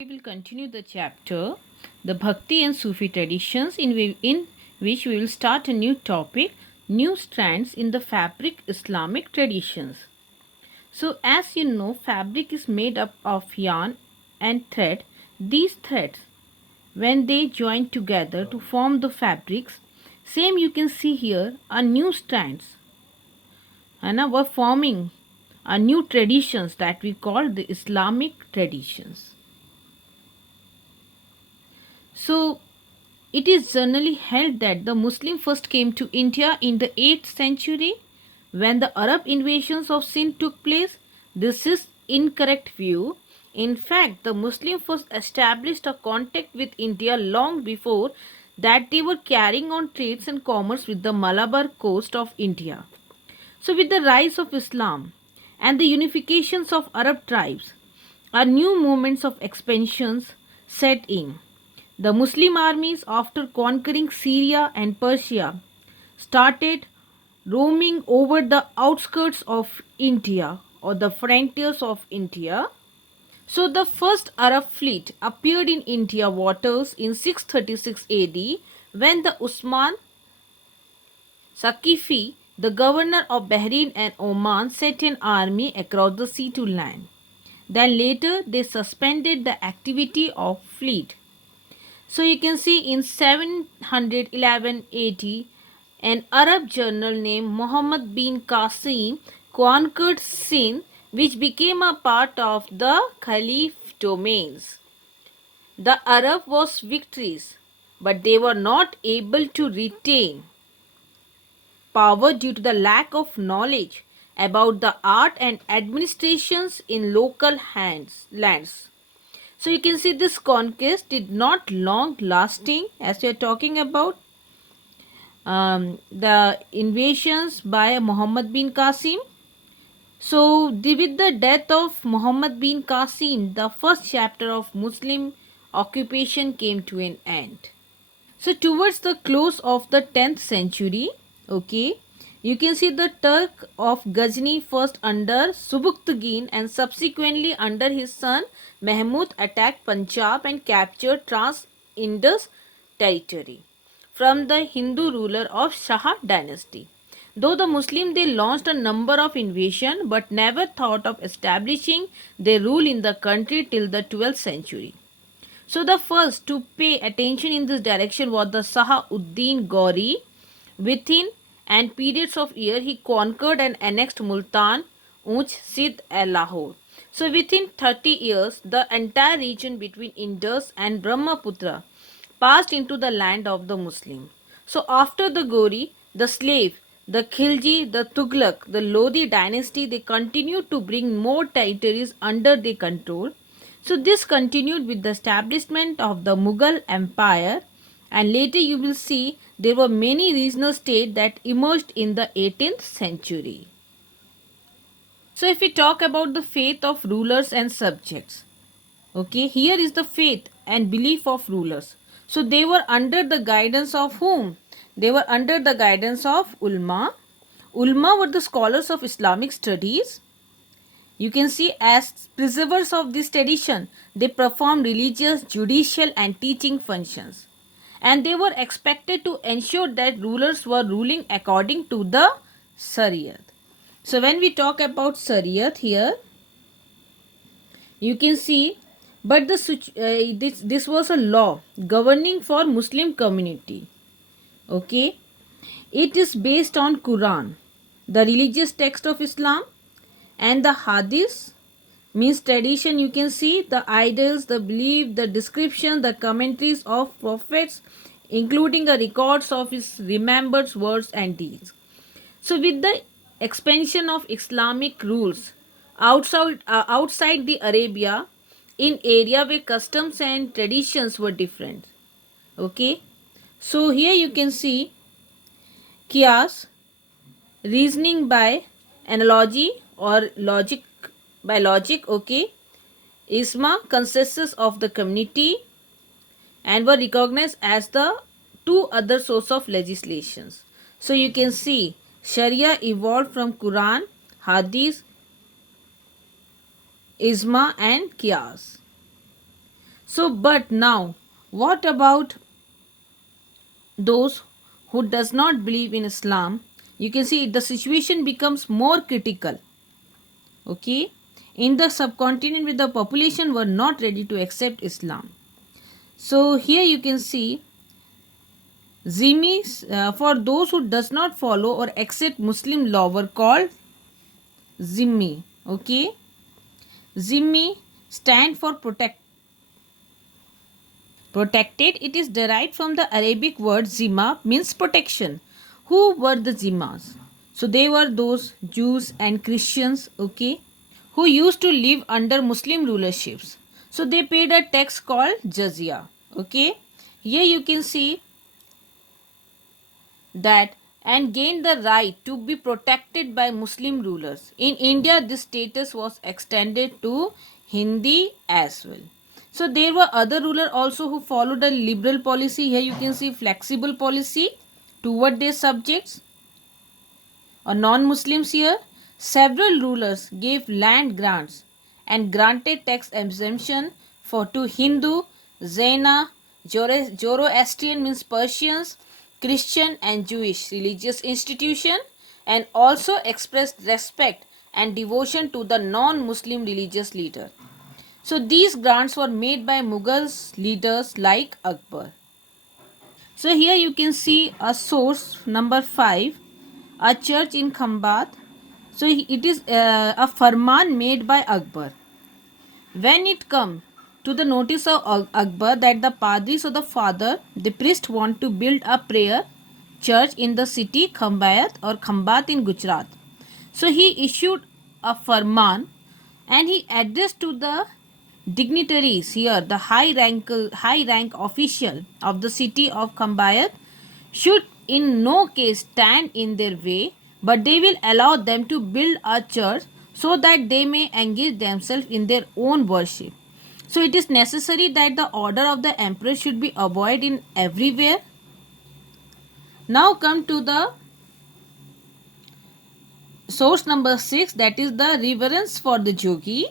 We will continue the chapter, the Bhakti and Sufi traditions, in which we will start a new topic, new strands in the fabric Islamic traditions. So, as you know, fabric is made up of yarn and thread. These threads, when they join together to form the fabrics, same you can see here, are new strands, and now we're forming a new traditions that we call the Islamic traditions. So, it is generally held that the Muslim first came to India in the 8th century when the Arab invasions of Sindh took place. This is incorrect view. In fact, the Muslim first established a contact with India long before that they were carrying on trades and commerce with the Malabar coast of India. So, with the rise of Islam and the unifications of Arab tribes, a new movements of expansions set in. The Muslim armies, after conquering Syria and Persia, started roaming over the outskirts of India or the frontiers of India. So, the first Arab fleet appeared in India waters in 636 AD when the Usman Saqifi, the governor of Bahrain and Oman, sent an army across the sea to land. Then later they suspended the activity of fleet. So you can see in 711 AD, an Arab general named Muhammad bin Qasim conquered Sindh, which became a part of the Caliph domains. The Arab was victorious, but they were not able to retain power due to the lack of knowledge about the art and administrations in local lands. So you can see this conquest did not long lasting as we are talking about the invasions by Muhammad bin Qasim. So with the death of Muhammad bin Qasim, the first chapter of Muslim occupation came to an end. So towards the close of the 10th century, okay, you can see the Turk of Ghazni first under Subuktigin and subsequently under his son Mahmud attacked Punjab and captured Trans-Indus territory from the Hindu ruler of Shah dynasty. Though the Muslim they launched a number of invasions but never thought of establishing their rule in the country till the 12th century. So the first to pay attention in this direction was the Sahahuddin Gauri. Within and periods of year he conquered and annexed Multan, Unch, Sindh and Lahore. So within 30 years the entire region between Indus and Brahmaputra passed into the land of the Muslim. So after the Gauri, the slave, the Khilji, the Tughlaq, the Lodi dynasty, they continued to bring more territories under their control. So this continued with the establishment of the Mughal Empire, and later you will see there were many regional states that emerged in the 18th century. So if we talk about the faith of rulers and subjects, okay, here is the faith and belief of rulers. So they were under the guidance of whom? They were under the guidance of ulma. Ulma were the scholars of Islamic studies. You can see as preservers of this tradition, they performed religious, judicial and teaching functions. And they were expected to ensure that rulers were ruling according to the Shariat. So when we talk about Shariat here, you can see but this was a law governing for Muslim community. Okay, it is based on Quran, the religious text of Islam, and the Hadith means tradition. You can see the idols, the belief, the description, the commentaries of prophets, including a records of his remembered words and deeds. So with the expansion of Islamic rules outside the Arabia, in area where customs and traditions were different. Okay, so here you can see Qiyas, reasoning by analogy or logic by logic. Okay, Isma consists of the community and were recognized as the two other source of legislations. So you can see Sharia evolved from Quran, Hadith, Isma and Qiyas. So but now what about those who does not believe in Islam? You can see the situation becomes more critical. Okay, in the subcontinent where the population were not ready to accept Islam. So here you can see Zimmi, for those who does not follow or accept Muslim law were called Zimmi. Okay, Zimmi stand for protected. It is derived from the Arabic word zima, means protection. Who were the zimas? So they were those Jews and Christians, okay, who used to live under Muslim rulerships. So they paid a tax called jizya. Okay, here you can see that and gained the right to be protected by Muslim rulers. In India, this status was extended to Hindi as well. So there were other rulers also who followed a liberal policy. Here you can see flexible policy toward their subjects or non-Muslims here. Several rulers gave land grants and granted tax exemption for to Hindu, Jaina, Zoroastrian means Persians, Christian and Jewish religious institution, and also expressed respect and devotion to the non-Muslim religious leader. So these grants were made by Mughal leaders like Akbar. So here you can see a source number 5, a church in Khambat. So it is a farman made by Akbar. When it come to the notice of Akbar that the padris or the father, the priest want to build a prayer church in the city Khambat or Khambat in Gujarat. So he issued a farman and he addressed to the dignitaries here, the high rank official of the city of Khambayat should in no case stand in their way, but they will allow them to build a church so that they may engage themselves in their own worship. So it is necessary that the order of the emperor should be obeyed in everywhere. Now come to the source number 6, that is the reverence for the yogi.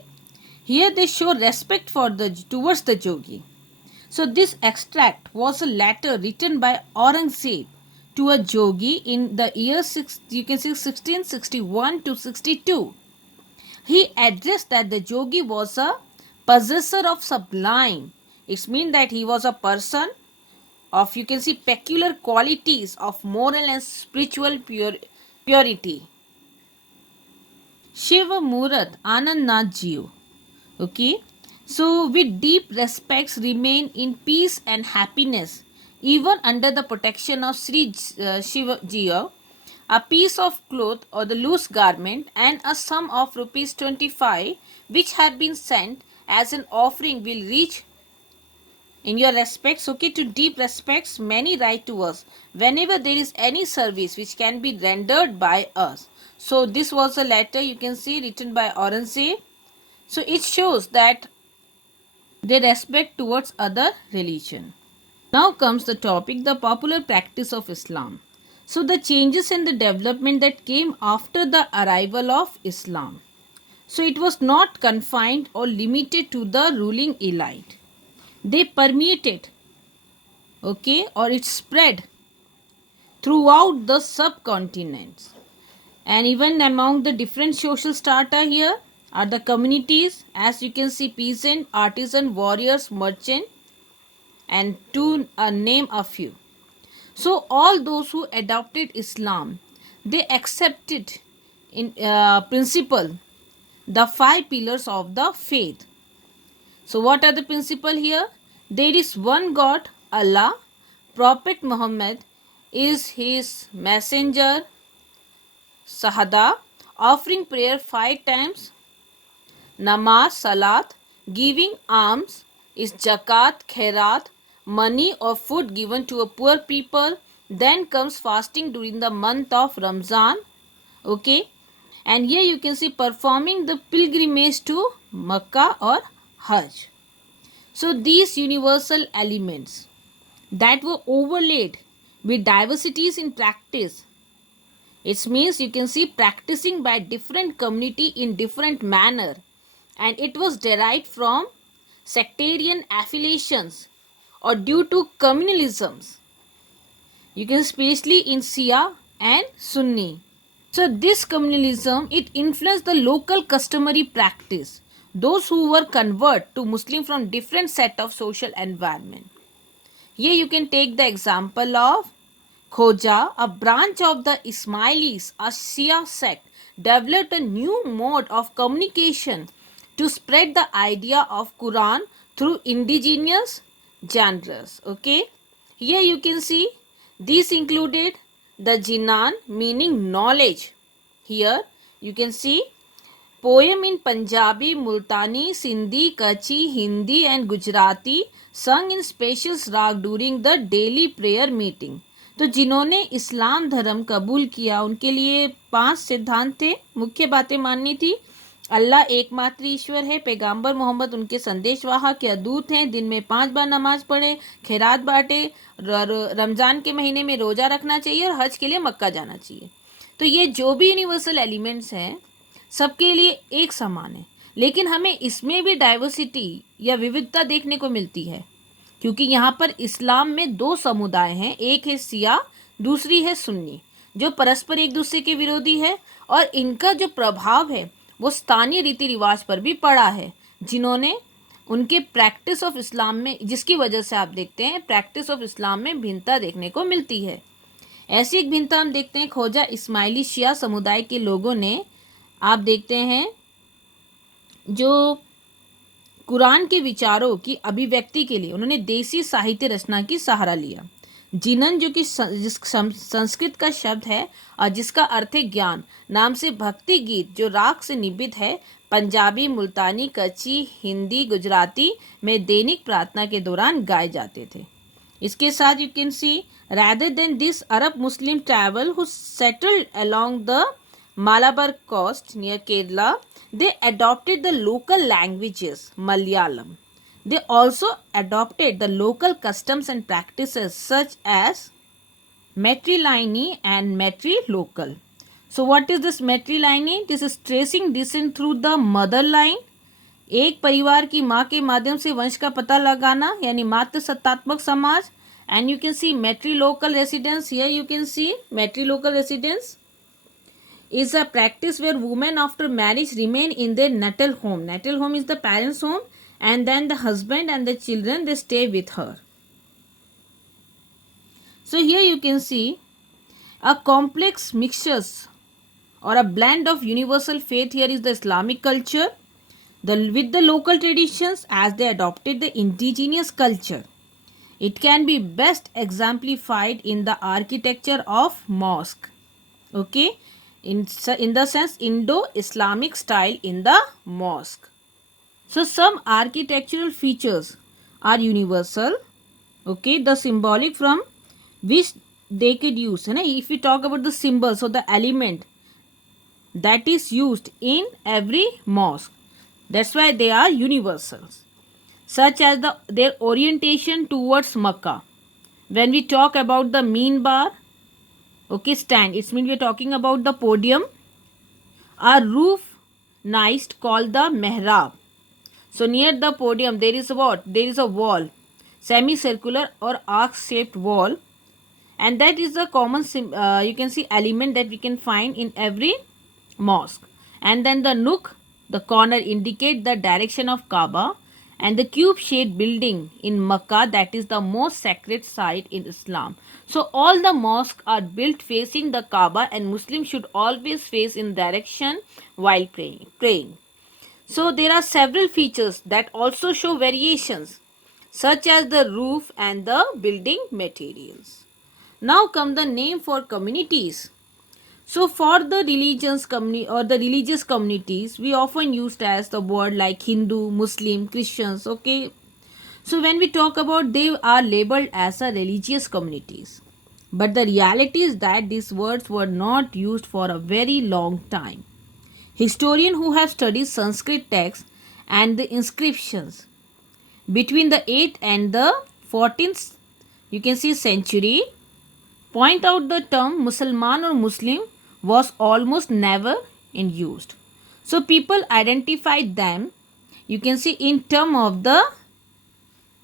Here they show respect for towards the yogi. So this extract was a letter written by Aurangzeb to a yogi in the year 1661 to 62. He addressed that the yogi was a possessor of sublime. It means that he was a person of, you can see, peculiar qualities of moral and spiritual purity. Shiva Murat Anand Nath Jiu. Okay. So with deep respects remain in peace and happiness even under the protection of Sri Shiva Jiva. A piece of cloth or the loose garment and a sum of rupees 25 which have been sent as an offering will reach in your respects. Okay, to deep respects many write to us whenever there is any service which can be rendered by us. So this was a letter, you can see, written by Aurangzeb. So it shows that they respect towards other religion. Now comes the topic, the popular practice of Islam. So the changes and the development that came after the arrival of Islam. So it was not confined or limited to the ruling elite. They permeated, okay, or it spread throughout the subcontinents. And even among the different social strata here are the communities, as you can see, peasant, artisan, warriors, merchant, and to name a few. So all those who adopted Islam, they accepted in principle the 5 pillars of the faith. So what are the principle here? There is one God, Allah. Prophet Muhammad is his messenger. Sahada, offering prayer 5 times. Namaz, salat, giving alms is zakat, khairat, money or food given to a poor people. Then comes fasting during the month of Ramzan. Okay. And here you can see performing the pilgrimage to Makkah or Hajj. So these universal elements that were overlaid with diversities in practice, it means you can see practicing by different community in different manner, and it was derived from sectarian affiliations, or due to communalisms. You can especially in Shia and Sunni. So this communalism, it influenced the local customary practice. Those who were convert to Muslim from different set of social environment. Here you can take the example of Khoja, a branch of the Ismailis, a Shia sect, developed a new mode of communication to spread the idea of Quran through indigenous genres. Okay, here you can see these included the Jinan, meaning knowledge. Here you can see poem in Punjabi, Multani, Sindhi, Kachi, Hindi and Gujarati sung in spacious rag during the daily prayer meeting. तो जिन्होंने इस्लाम धर्म कबूल किया उनके लिए 5 सिद्धांत थे, मुख्य बातें माननी थी। अल्लाह एकमात्र ईश्वर है, पैगंबर मोहम्मद उनके संदेशवाहक के अदूत हैं, दिन में 5 बार नमाज पढ़े, खैरात बांटे, रमज़ान के महीने में रोज़ा रखना चाहिए और हज के लिए मक्का जाना चाहिए। तो ये जो भी यूनिवर्सल एलिमेंट्स हैं सबके लिए एक समान है, लेकिन हमें इसमें भी डाइवर्सिटी या विविधता देखने को मिलती है, क्योंकि यहाँ पर इस्लाम में 2 समुदाय हैं, एक है शिया, दूसरी है सुन्नी, जो परस्पर एक दूसरे के विरोधी है और इनका जो प्रभाव है वो स्थानीय रीति रिवाज पर भी पड़ा है, जिन्होंने उनके प्रैक्टिस ऑफ इस्लाम में, जिसकी वजह से आप देखते हैं प्रैक्टिस ऑफ इस्लाम में भिन्नता देखने को मिलती है। ऐसी एक भिन्नता हम देखते हैं खोजा इस्माइली शिया समुदाय के लोगों ने, आप देखते हैं जो कुरान के विचारों की अभिव्यक्ति के लिए उन्होंने देसी साहित्य रचना की सहारा लिया। जिनन जो कि संस्कृत का शब्द है और जिसका अर्थ है ज्ञान, नाम से भक्ति गीत जो राग से निबद्ध है, पंजाबी, मुल्तानी, कच्ची, हिंदी, गुजराती में दैनिक प्रार्थना के दौरान गाए जाते थे। इसके साथ you can see rather than this Arab Muslim travel who settled along the Malabar coast near Kerala, they adopted the local languages, Malayalam. They also adopted the local customs and practices such as matrilineal and matrilocal. So what is this matrilineal? This is tracing descent through the mother line. एक परिवार की माँ के माध्यम से वंश का पता लगाना, यानी मातृ सत्तात्मक समाज. And you can see matrilocal residence. Here you can see matrilocal residence is a practice where women after marriage remain in their natal home. Natal home is the parents' home, and then the husband and the children, they stay with her. So here you can see a complex mixtures or a blend of universal faith. Here is the Islamic culture with the local traditions as they adopted the indigenous culture. It can be best exemplified in the architecture of mosque. Okay, in the sense Indo-Islamic style in the mosque. So some architectural features are universal. Okay, the symbolic from which they could use. If we talk about the symbols or the element that is used in every mosque, that's why they are universals. Such as their orientation towards Makkah. When we talk about the minbar, okay, stand, it means we are talking about the podium. A roof nice called the mihrab. So near the podium there is what? There is a wall, semicircular or arc-shaped wall, and that is the common you can see element that we can find in every mosque. And then the nook, the corner, indicate the direction of Kaaba. And the cube-shaped building in Makkah, that is the most sacred site in Islam. So all the mosques are built facing the Kaaba, and Muslims should always face in direction while praying. So there are several features that also show variations, such as the roof and the building materials. Now come the name for communities. So for the religious communities, we often used as the word like Hindu, Muslim, Christians. Okay, so when we talk about, they are labeled as a religious communities, but the reality is that these words were not used for a very long time. Historians who have studied Sanskrit texts and the inscriptions between the 8th and the 14th, you can see century, point out the term Musalman or Muslim was almost never in used. So people identified them you can see in term of the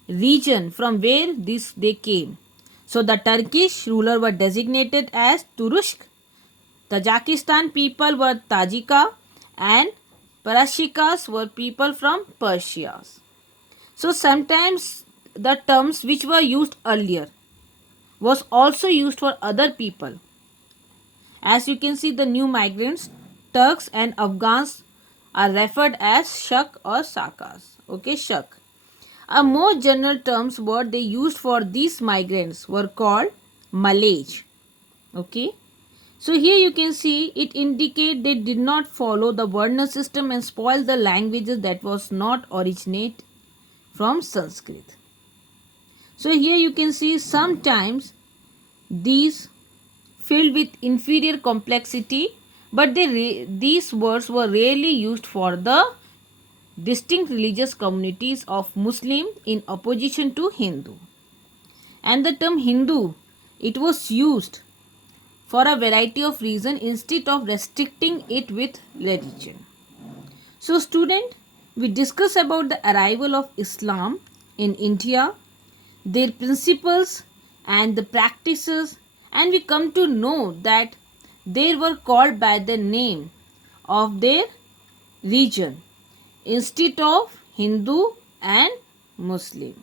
region from where they came. So the Turkish ruler were designated as Turushk, Tajikistan people were Tajika, and Parashikas were people from Persia. So sometimes the terms which were used earlier was also used for other people. As you can see, the new migrants, Turks and Afghans, are referred as Shak or Sakas. Okay, Shak. A more general terms what they used for these migrants were called Malays. Okay. So here you can see it indicate they did not follow the Varna system and spoil the languages that was not originate from Sanskrit. So here you can see sometimes these filled with inferior complexity, but these words were rarely used for the distinct religious communities of Muslim in opposition to Hindu. And the term Hindu, it was used for a variety of reasons instead of restricting it with religion. So student, we discuss about the arrival of Islam in India, their principles and the practices, and we come to know that they were called by the name of their region instead of Hindu and Muslim.